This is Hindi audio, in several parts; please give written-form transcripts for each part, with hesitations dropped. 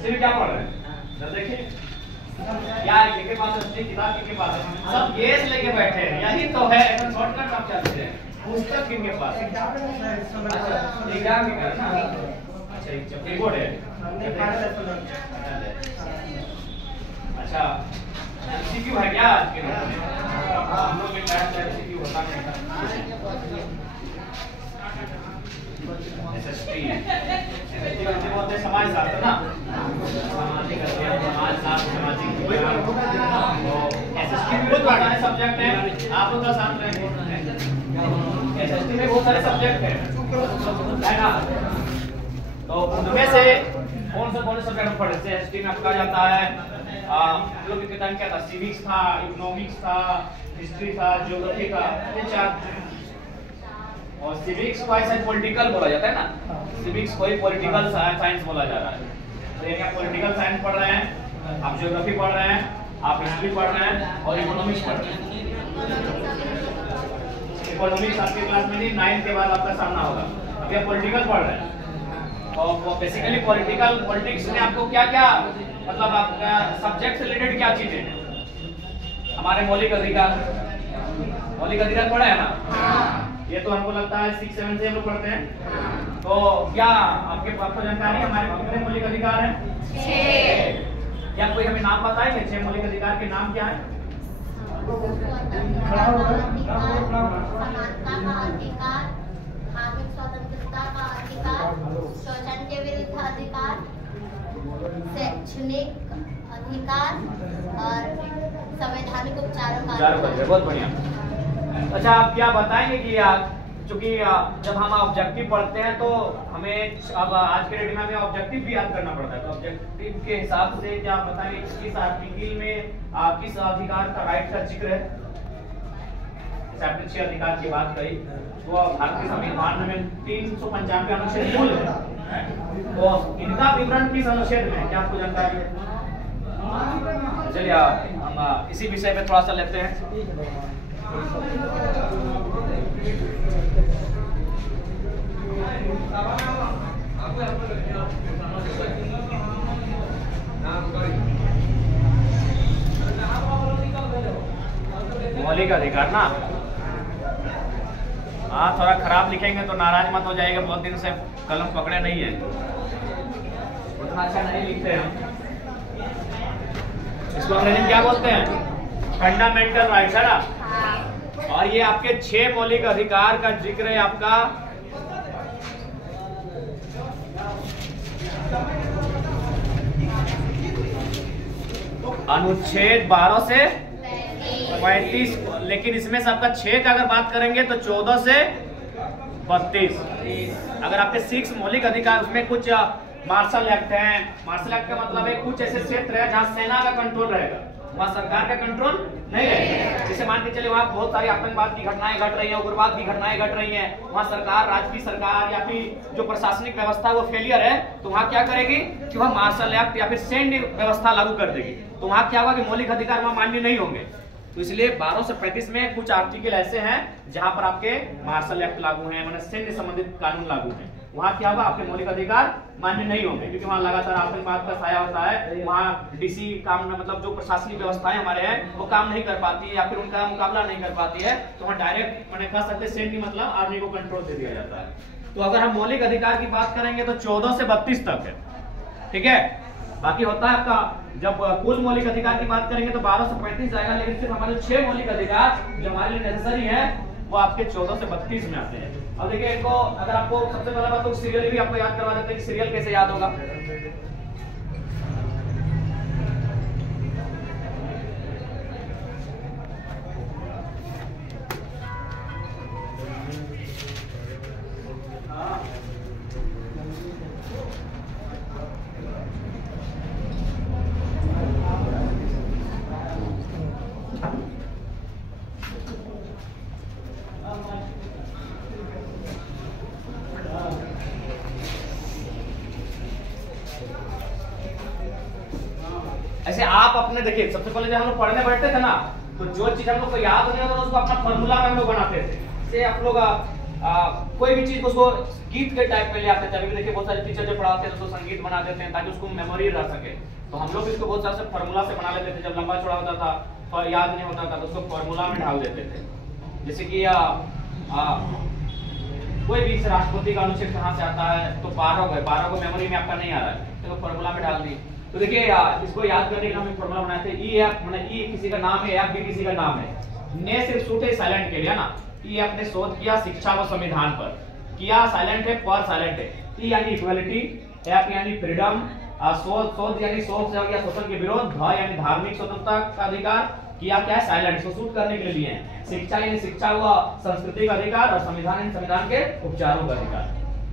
एसएसटी में क्या पढ़ रहे हैं जरा देखिए, क्या है किसके पास एसएसटी किताब किसके पास है, सब गेस लेके बैठे हैं, यही तो है शॉर्टकट आप चलते हैं। पुस्तक किनके पास है? एग्जाम की करना, अच्छा कीबोर्ड है, अच्छा एमसीक्यू है क्या आज के दिन में? हम लोग के टाइम में एमसीक्यू होता नहीं था। एसएसटी बोलते हैं समाज शास्त्र ना, सामाजिक अध्ययन, समाज शास्त्र, सामाजिक विज्ञान, एसएसटी में बहुत सारे सब्जेक्ट हैं, आप लोग का साथ रहेंगे। एसएसटी में बहुत सारे सब्जेक्ट है ना, तो उनमें से कौन से सब्जेक्ट पढ़े? एसएसटी में आपका जाता है हम लोग के टाइम क्या था, सिविक्स था, इकोनॉमिक्स था, हिस्ट्री था, ज्योग्राफी था, ये चार। और सिविक्स को ऐसा पॉलिटिकल बोला जाता है ना, सिविक्स को ही पॉलिटिकल साइंस बोला जा रहा है। तो ये आप पॉलिटिकल साइंस पढ़ रहे हैं, आप ज्योग्राफी पढ़ रहे हैं, आप हिस्ट्री पढ़ रहे हैं और इकोनॉमिक्स पढ़ रहे हैं। इकोनॉमिक्स आपके क्लास में नहीं, 9 के बाद आपका सामना होगा। अभी आप पॉलिटिकल पढ़ रहे हैं और बेसिकली पॉलिटिक्स में आपको क्या क्या मतलब आपका सब्जेक्ट से रिलेटेड क्या चीजें हैं? हमारे मौलिक अधिकार पढ़े हैं ना, ये तो हमको लगता है 6-7 से हम लोग पढ़ते हैं। तो क्या आपको जानकारी है हमारे कितने मौलिक अधिकार हैं? 6। क्या कोई हमें नाम बताएंगे 6 मौलिक अधिकार के नाम क्या है? स्वतंत्रता का अधिकार, शोषण के विरुद्ध अधिकार, शैक्षणिक अधिकार और संवैधानिक उपचारों का अधिकार। बहुत बढ़िया। अच्छा आप क्या बताएंगे कि चूंकि जब हम ऑब्जेक्टिव पढ़ते हैं तो हमें अब आज के डेट में हमें ऑब्जेक्टिव भी याद करना पड़ता है, तो ऑब्जेक्टिव के हिसाब से क्या आप बताएंगे किस आर्टिकल में किस अधिकार का राइट का जिक्र है? आपने 6 अधिकार की बात कही, वो भारतीय संविधान में 395 अनुच्छेद मूल है, तो इनका विवरण किस अनुच्छेद में है, क्या आपको जानकारी है? चलिए हम इसी विषय पे थोड़ा सा लेते हैं। मौलिक अधिकार ना, हाँ थोड़ा खराब लिखेंगे तो नाराज मत हो जाएगा, बहुत दिन से कलम पकड़े नहीं है, उतना अच्छा नहीं लिखते हम। इसको अंग्रेजी में क्या बोलते हैं? फंडामेंटल राइट्स है ना। और ये आपके 6 मौलिक अधिकार का जिक्र है आपका अनुच्छेद 12 से 35, लेकिन इसमें से आपका 6 का अगर बात करेंगे तो 14 से 32। अगर आपके 6 मौलिक अधिकार, उसमें कुछ मार्शल एक्ट है, मार्शल एक्ट का मतलब है कुछ ऐसे क्षेत्र है जहाँ सेना का कंट्रोल रहेगा, वहाँ सरकार का कंट्रोल नहीं रहेगा। जैसे मान के चले वहाँ बहुत सारी आतंकवाद की घटनाएं घट रही हैं, उग्रवाद की घटनाएं घट रही हैं, वहाँ सरकार, राज्य की सरकार या फिर जो प्रशासनिक व्यवस्था वो फेलियर है, तो वहाँ क्या करेगी कि वहाँ मार्शल एक्ट या फिर सैन्य व्यवस्था लागू कर देगी। तो वहाँ क्या होगा कि मौलिक अधिकार वहाँ मान्य नहीं होंगे। तो इसलिए 12 से 35 में कुछ आर्टिकल ऐसे हैं जहां पर आपके मार्शल एक्ट लागू हैं, मतलब सैन्य संबंधित कानून लागू हैं, वहां क्या होगा आपके मौलिक अधिकार मान्य नहीं होंगे, क्योंकि वहां लगातार आतंकवाद का साया होता है, वहां डीसी काम मतलब जो प्रशासनिक व्यवस्थाएं हमारे हैं वो काम नहीं कर पाती है या फिर उनका मुकाबला नहीं कर पाती है, तो वहां डायरेक्ट मैंने कह सकते सैन्य मतलब आर्मी को कंट्रोल दे दिया जाता है। तो अगर हम मौलिक अधिकार की बात करेंगे तो 14 से 32 तक है, ठीक है। बाकी होता है आपका, जब कुल मौलिक अधिकार की बात करेंगे तो 12 से 35 जाएगा, लेकिन सिर्फ हमारे 6 मौलिक अधिकार जो हमारे लिए नेसेसरी है वो आपके 14 से 32 में आते हैं। अब देखिए इनको, अगर आपको सबसे पहला बात तो सीरियल भी आपको याद करवा देते हैं कि सीरियल कैसे याद होगा। ऐसे आप अपने देखिए, सबसे पहले जब हम लोग पढ़ने बैठते थे ना, तो जो चीज हम लोग को याद नहीं होता था उसको अपना फॉर्मूला में हम लोग बनाते थे। जैसे आप लोग कोई भी चीज को उसको गीत के टाइप में ले आते थे। अभी देखिए बहुत सारे टीचर जो पढ़ाते हैं तो संगीत बना देते हैं ताकि उसको मेमोरी रह सके। तो हम लोग इसको बहुत सारे फार्मूला से बना लेते थे। जब लंबा चौड़ा होता था और याद नहीं होता था तो उसको फार्मूला में ढाल देते थे। जैसे कि कोई भी राष्ट्रपति का अनुच्छेद कहाँ से आता है तो 12 को मेमोरी में आपका नहीं आ रहा है तो फार्मूला में डाल दी। तो देखिए इसको याद करने के लिए हम फार्मूला बनाए थे। ई एफ माने ई किसी का नाम है, एफ भी किसी का नाम है। ने सिर्फ सूट है साइलेंट के लिए ना। ई आपने शोध किया शिक्षा व संविधान पर, किया साइलेंट है, पर साइलेंट है। ई यानी इक्वालिटी, एफ यानी फ्रीडम, शोध यानी शोध या शोषण के विरोध, ध यानी धार्मिक स्वतंत्रता का अधिकार, किया क्या है साइलेंट, इसको शूट करने के लिए है। शिक्षा यानी शिक्षा व संस्कृति का अधिकार, और संविधान यानी संविधान के उपचारों का अधिकार।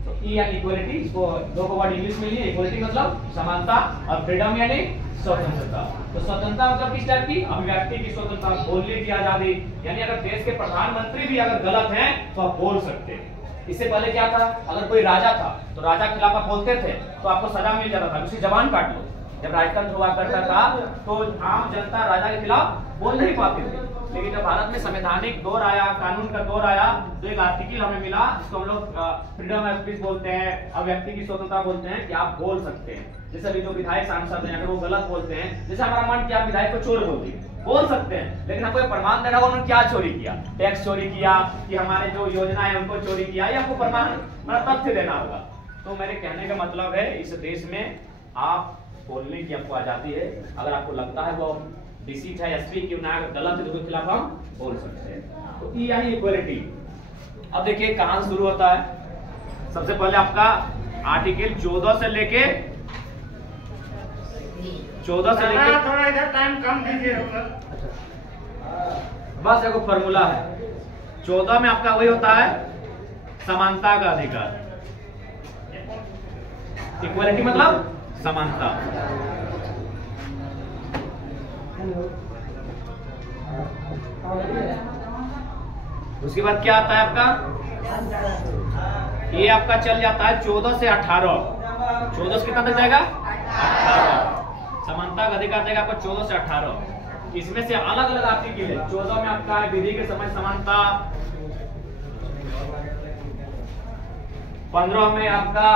तो ई यानी इक्वालिटी, इसको दो वर्ड इंग्लिश में लिए। इक्वालिटी मतलब समानता और फ्रीडम यानी स्वतंत्रता। तो स्वतंत्रता मतलब किस टाइप की, अभिव्यक्ति की स्वतंत्रता, बोलने की आजादी। यानी अगर देश के प्रधानमंत्री भी अगर गलत हैं तो आप बोल सकते हैं। इससे पहले क्या था, अगर कोई राजा था तो राजा के खिलाफ आप बोलते थे तो आपको सजा मिल जाता था, उसकी जबान काट लो। जब राजतंत्र हुआ करता था तो आम जनता राजा के खिलाफ बोल नहीं पाती थी। लेकिन जब भारत में संवैधानिक दौर आया, कानून का दौर आया, तो एक आर्टिकल हमें मिला जिसको हम लोग फ्रीडम ऑफ स्पीच बोलते हैं, अभिव्यक्ति की स्वतंत्रता बोलते हैं, कि आप बोल सकते हैं। जैसे अभी जो विधायक सांसद हैं अगर वो गलत बोलते हैं, जैसे हमारा मन किया विधायक को चोर बोल दिया, बोल सकते हैं, लेकिन आपको प्रमाण देना होगा उन्होंने क्या चोरी किया, टैक्स चोरी किया कि हमारे जो योजना है उनको चोरी किया, या आपको प्रमाण मतलब तथ्य देना होगा। तो मेरे कहने का मतलब है इस देश में आप बोलने की आपको आजादी है। अगर आपको लगता है वो डिसीट है, एसपी क्यों ना गलत है तो उसके खिलाफ हम बोल सकते हैं। तो ई यानी इक्वालिटी। अब देखिए कहां शुरू होता है। सबसे पहले आपका आर्टिकल 14 से लेके थोड़ा इधर टाइम कम दीजिए। बस एक फॉर्मूला है। 14 में आपका वही होता है समानता का अधिकार। इक्वालिटी मतलब समानता। उसके बाद क्या आता है आपका, ये आपका चल जाता है 14 से 18। 14 से कितना तक जाएगा, 18। समानता का अधिकार देगा आपको 14 से 18। इसमें से अलग अलग आर्टिकल है। 14 में आपका है विधि के समय समानता, 15 में आपका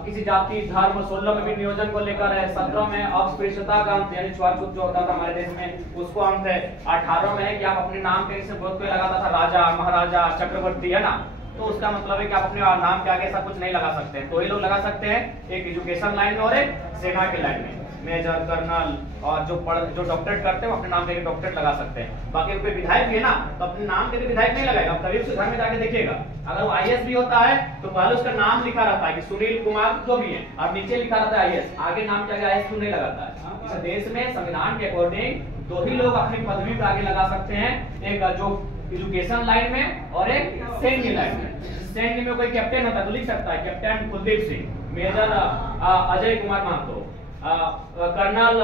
किसी जाति धर्म, 16 में भी नियोजन को लेकर है, 17 में अस्पृश्यता का अंत यानी छुआछूत जो होता था हमारे देश में उसको अंत है, 18 में है कि आप अपने नाम के से बहुत कोई लगाता था राजा महाराजा चक्रवर्ती है ना, तो उसका मतलब है कि आप अपने नाम के आगे ऐसा कुछ नहीं लगा सकते हैं। तो ये लोग लगा सकते हैं एक एजुकेशन लाइन में और एक सेना के लाइन में, मेजर कर्नल, और जो डॉक्टरेट करते हैं वो अपने नाम के डॉक्टरेट लगा सकते हैं। बाकी कोई विधायक भी है ना तो अपने नाम के विधायक नहीं लगाएगा। कभी उसके घर में जाके देखिएगा, अगर वो आईएएस भी होता है तो पहले उसका नाम लिखा रहता है कि सुनील कुमार जो भी है, और नीचे लिखा रहता है आईएएस, आगे नाम के आगे आईएएस क्यों नहीं लगाता है। इस देश में संविधान के अकॉर्डिंग दो ही लोग अपनी पदवी पर आगे लगा सकते हैं, एक जो एजुकेशन लाइन में और एक सैन्य लाइन में। सैन्य में कोई कैप्टन होता है तो लिख सकता है captain Kuldeep Singh, major Ajay Kumar Mahato, colonel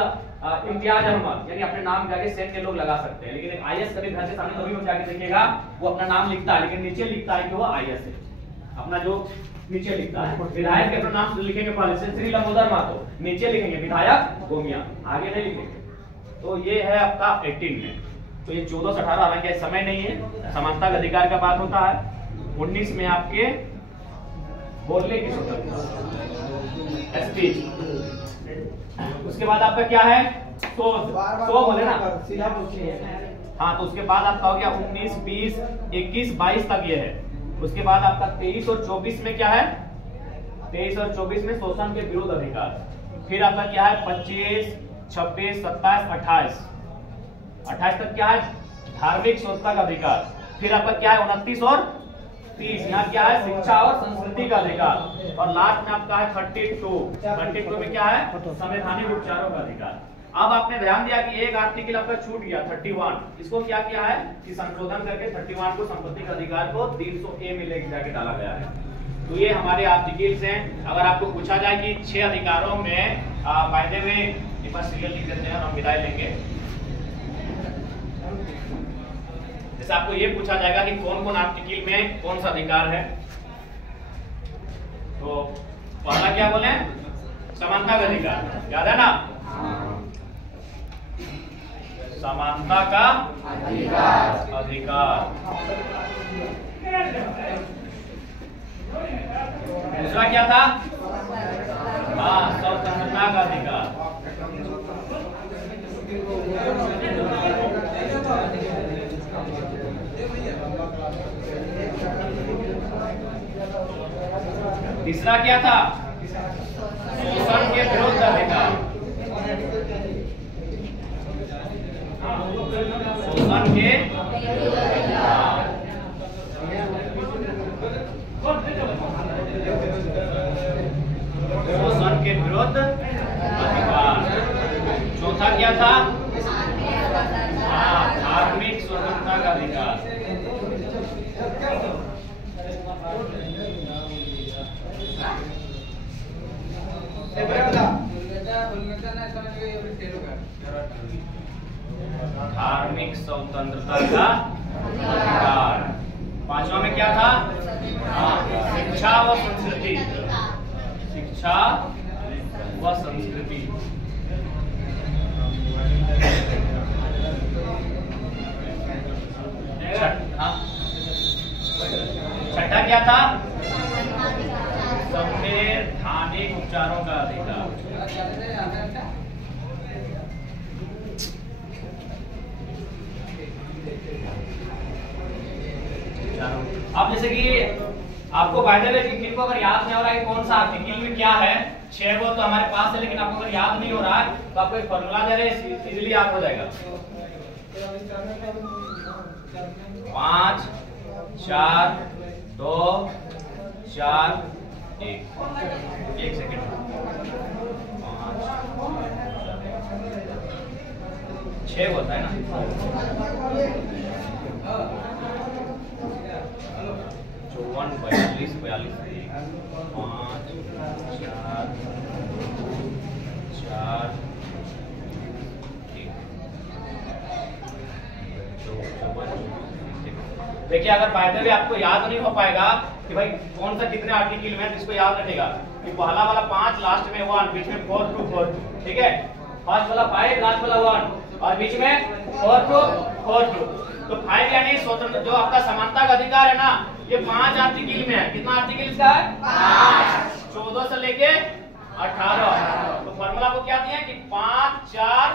Imtiaz Ahmed, यानी अपने नाम जाके सैन्य लोग लगा सकते हैं। लेकिन आईएएस कभी घर से सामने कभी हो जाके देखिएगा वो अपना नाम लिखता है लेकिन नीचे लिखता है कि वो आईएएस है, अपना जो नीचे लिखता है। विधायक के अपना नाम लिखेंगे पहले से श्री लंबोदर महतो, नीचे लिखेंगे विधायक गोमिया, आगे नहीं लिखेंगे। तो ये है आपका 18 में। तो ये 14 से 18 हालांकि समय नहीं है, समानता का अधिकार का बात होता है। 19 में आपके बोलने की स्वतंत्रता, स्पीच। उसके बाद आपका क्या है, शोध बोले ना, हाँ, तो उसके बाद आपका हो गया 19, 20, 21, 22 तक ये है। उसके बाद आपका 23 और 24 में क्या है, 23 और 24 में शोषण के विरुद्ध अधिकार। फिर आपका क्या है 25, 26, 27, 28 तक क्या है धार्मिक स्वतंत्रता का अधिकार। फिर आपका क्या है 29 और 30, यहाँ क्या है शिक्षा और संस्कृति का अधिकार। और लास्ट में आपका है 32 में क्या है संवैधानिक उपचारों का अधिकार। अब आपने ध्यान दिया कि एक आर्टिकल आपका छूट गया 31, इसको क्या किया है कि संशोधन करके 31 को संपत्ति का अधिकार को 300A में लेके जाके डाला गया है। तो ये हमारे आर्टिकल्स हैं। अगर आपको पूछा जाए कि 6 अधिकारों में बाय द वे एक बार सीरियल लिख देते हैं और हम विदाई लेंगे। जैसे आपको ये पूछा जाएगा कि कौन कौन आर्टिकल में कौन सा अधिकार है, तो पहला क्या बोले समानता का अधिकार, याद है ना, समानता का अधिकार। दूसरा क्या था? हाँ, स्वतंत्रता का अधिकार। तीसरा क्या था? शोषण के विरुद्ध अधिकार। शोषण के शोषण के विरुद्ध अधिकार। चौथा क्या था? धार्मिक स्वतंत्रता का अधिकार। धार्मिक स्वतंत्रता का अधिकार। पांचवा में क्या था? शिक्षा व संस्कृति। शिक्षा व संस्कृति। छठा क्या था? संवैधानिक उपचारों का अधिकार। अब जैसे कि आपको बाय द वे किनको अगर याद नहीं हो रहा है कौन सा आर्टिकल में क्या है, 6 वो तो हमारे पास है, लेकिन आपको अगर याद नहीं हो रहा है तो आपको एक फॉर्मूला दे रहे हैं, इजीली याद हो जाएगा। 5 4 2 4 1 सेकेंड। 6 होता है ना, 54 42 5 4 4 देखिए, अगर बाय द वे आपको याद नहीं हो पाएगा कि भाई कौन सा कितने आर्टिकल में, तो इसको याद रखेगा कि पहला वाला 5, लास्ट में 1, बीच में 4 2 4 2, ठीक है। फर्स्ट वाला 5, लास्ट वाला 1 और बीच में 4 2 4 2। तो 5 यानी स्वतंत्र, जो आपका समानता का अधिकार है ना, ये 5 आर्टिकल में है। कितना आर्टिकल इसका है? 5। 14 से लेके 18। तो फॉर्मूला को क्या दिया कि 5 4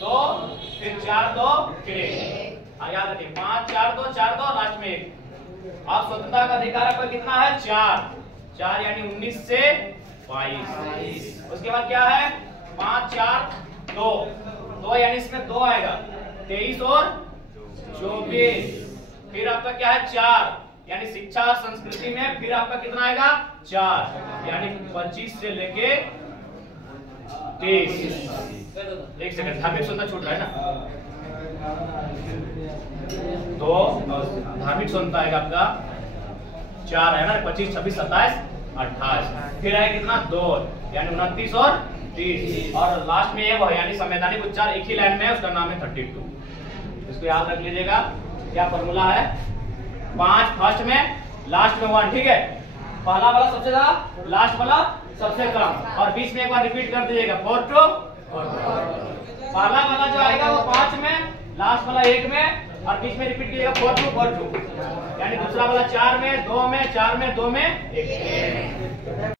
2 फिर 4 2 फिर 1। याद रखिए 5 4 2 4 2 लास्ट में 1। अब स्वतंत्रता का अधिकार आपका कितना है? 4 यानी 19 से 22। उसके बाद क्या है? 5 4 2 यानी इसमें 2 आएगा, 23 और 24। फिर आपका क्या है? 4 यानी शिक्षा और संस्कृति में फिर आपका कितना आएगा? 4 यानी 25 से लेके 23। एक सेकंड, धार्मिक स्वतंत्रता छूट रहा है ना, तो धार्मिक स्वतंत्रता आएगा आपका 4 है ना, 25 26 27 28। फिर आएगा कितना? 2 यानी 29 और 30। और लास्ट में ये वो यानी संवैधानिक उपचार एक ही लाइन में है, उसका नाम है 32। इसको याद रख लीजिएगा। क्या फॉर्मूला है? 5 फर्स्ट में, लास्ट में 1, ठीक है। पहला वाला सबसे ज्यादा, लास्ट वाला सबसे कम, और बीच में एक बार रिपीट कर दीजिएगा 4 2 4। पहला वाला जो आएगा वो 5 में, लास्ट वाला 1 में, और बीच में रिपीट कीजिएगा 4 2 4 2। यानी दूसरा वाला 4 में 2 में 4 में 2 में 1।